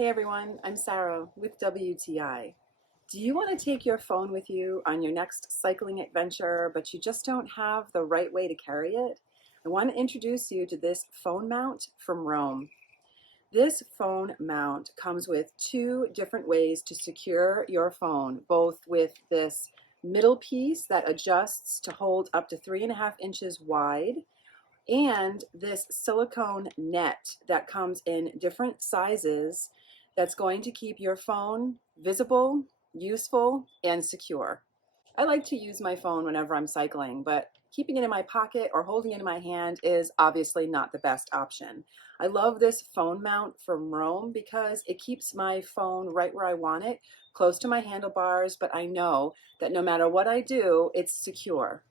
Hey everyone, I'm Sarah with WTI. Do you want to take your phone with you on your next cycling adventure, but you just don't have the right way to carry it? I want to introduce you to this phone mount from Rome. This phone mount comes with two different ways to secure your phone, both with this middle piece that adjusts to hold up to 3.5 inches wide and this silicone net that comes in different sizes that's going to keep your phone visible, useful, and secure. I like to use my phone whenever I'm cycling, but keeping it in my pocket or holding it in my hand is obviously not the best option. I love this phone mount from Rome because it keeps my phone right where I want it, close to my handlebars, but I know that no matter what I do, it's secure.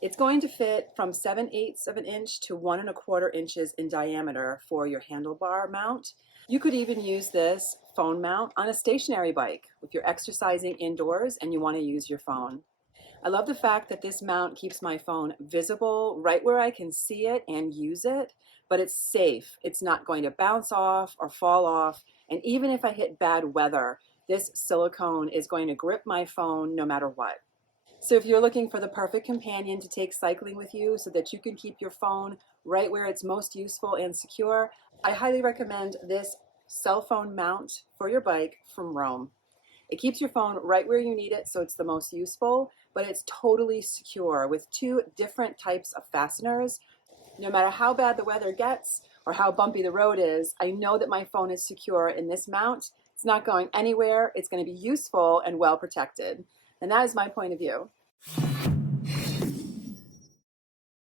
It's going to fit from 7/8 of an inch to 1.25 inches in diameter for your handlebar mount. You could even use this phone mount on a stationary bike if you're exercising indoors and you want to use your phone. I love the fact that this mount keeps my phone visible right where I can see it and use it, but it's safe. It's not going to bounce off or fall off. And even if I hit bad weather, this silicone is going to grip my phone no matter what. So if you're looking for the perfect companion to take cycling with you so that you can keep your phone right where it's most useful and secure, I highly recommend this cell phone mount for your bike from Rome. It keeps your phone right where you need it, so it's the most useful, but it's totally secure with two different types of fasteners. No matter how bad the weather gets or how bumpy the road is, I know that my phone is secure in this mount. It's not going anywhere. It's going to be useful and well protected. And that is my point of view.